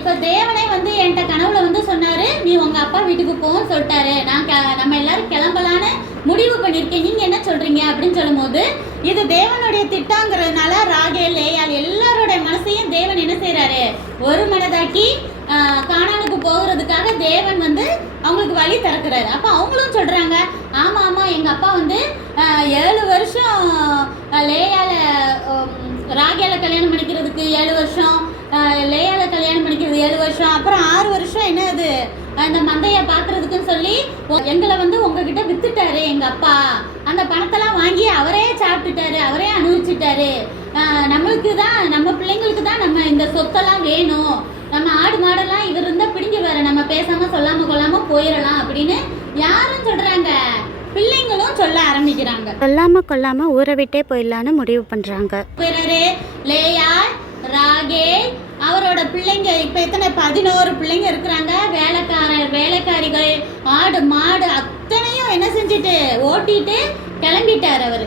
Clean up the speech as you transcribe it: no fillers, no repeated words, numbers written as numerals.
இப்போ தேவனே வந்து என்கிட்ட கனவுல வந்து சொன்னாரு, நீ உங்க அப்பா வீட்டுக்கு போன்னு சொல்லிட்டாரு. நம்ம எல்லாரும் கிளம்பலான்னு முடிவு பண்ணியிருக்கேன், நீங்க என்ன சொல்றீங்க அப்படின்னு சொல்லும்போது, இது தேவனுடைய திட்டங்கிறதுனால ராகேல் லேயாள் எல்லாரோட மனசையும் தேவன் என்ன செய்யறாரு, ஒரு மனதாக்கி கானானுக்கு போகிறதுக்காக தேவன் வந்து அவங்களுக்கு வழி திறக்கிறாரு. அப்போ அவங்களும் சொல்றாங்க, ஆமா ஆமா எங்க அப்பா வந்து 7 வருஷம் லேயால ராகேல கல்யாணம் பண்ணிக்கிறதுக்கு 7 வருஷம், லேயால கல்யாணம் பண்ணிக்கிறது 7 வருஷம், அப்புறம் 6 வருஷம் என்ன அது அந்த மந்தையை பார்க்கறதுக்குன்னு சொல்லி எங்களை வந்து உங்ககிட்ட வித்துட்டாரு எங்க அப்பா. அந்த பணத்தெல்லாம் வாங்கி அவரே சாப்பிட்டுட்டாரு, அவரே அனுபவிச்சுட்டாரு. நம்மளுக்கு தான், நம்ம பிள்ளைங்களுக்கு தான் நம்ம இந்த சொத்தெல்லாம் வேணும், நம்ம ஆடு மாடெல்லாம் இவர் இருந்தால் பிடிங்கி வர, நம்ம பேசாம சொல்லாம கொள்ளாம போயிடலாம் அப்படின்னு யாரும் சொல்றாங்க, பிள்ளைங்களும் சொல்ல ஆரம்பிக்கிறாங்க. சொல்லாம கொள்ளாம ஊரை விட்டே போயிடலான்னு முடிவு பண்றாங்க. பிறரு லேயாள், ராகேல், அவரோட பிள்ளைங்க இப்போ எத்தனை 11 பிள்ளைங்க இருக்கிறாங்க. வேலைக்காரிகள், ஆடு மாடு அத்தனையும் என்ன செஞ்சுட்டு ஓட்டிட்டு கிளம்பிட்டார் அவர்.